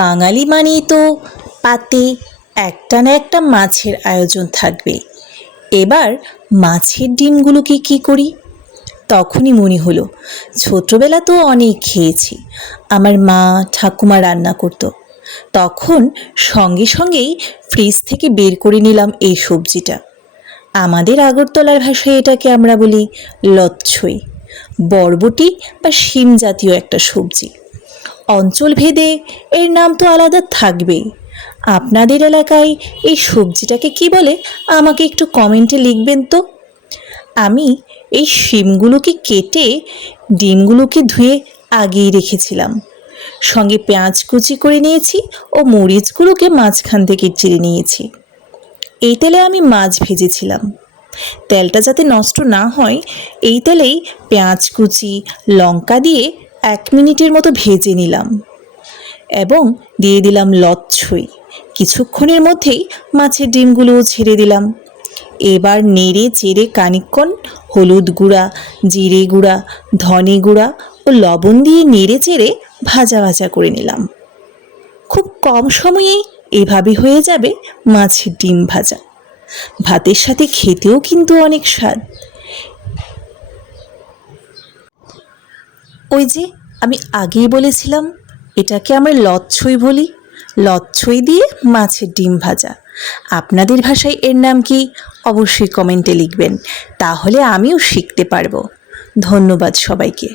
বাঙালি মানেই তো পাতে একটা না একটা মাছের আয়োজন থাকবে। এবার মাছের ডিমগুলোকে কি করি? তখনই মনে হলো ছোটবেলা তো অনেক খেয়েছি, আমার মা ঠাকুমা রান্না করতো। তখন সঙ্গে সঙ্গেই ফ্রিজ থেকে বের করে নিলাম এই সবজিটা। আমাদের আগরতলার ভাষায় এটাকে আমরা বলি লচ্ছই, বরবটি বা শিম জাতীয় একটা সবজি। অঞ্চলভেদে এর নাম তো আলাদা থাকবেই। আপনাদের এলাকায় এই সবজিটাকে কি বলে আমাকে একটু কমেন্টে লিখবেন তো। আমি এই শিমগুলোকে কেটে ডিমগুলোকে ধুয়ে আগেই রেখেছিলাম, সঙ্গে পেঁয়াজ কুচি করে নিয়েছি ও মরিচগুলোকে মাঝখান থেকে চিড়ে নিয়েছি। এই তেলে আমি মাছ ভেজেছিলাম। তেলটা যাতে নষ্ট না হয় এই তেলেই পেঁয়াজ কুচি লঙ্কা দিয়ে 1 মিনিটের মতো ভেজে নিলাম এবং দিয়ে দিলাম লচ্ছই। কিছুক্ষণের মধ্যেই মাছের ডিমগুলোও ছেড়ে দিলাম। এবার নেড়ে চেড়ে খানিকক্ষণ হলুদ গুঁড়া, জিরে গুঁড়া, ধনে গুঁড়া ও লবণ দিয়ে নেড়ে চেড়ে ভাজা ভাজা করে নিলাম। খুব কম সময়েই এভাবে হয়ে যাবে মাছের ডিম ভাজা। ভাতের সাথে খেতেও কিন্তু অনেক স্বাদ। ওই যে আমি আগেই বলেছিলাম এটাকে আমরা লচ্ছই বলি। লচ্ছই দিয়ে মাছের ডিম ভাজা। আপনাদের ভাষায় এর নাম কি অবশ্যই কমেন্টে লিখবেন, তাহলে আমিও শিখতে পারবো। ধন্যবাদ সবাইকে।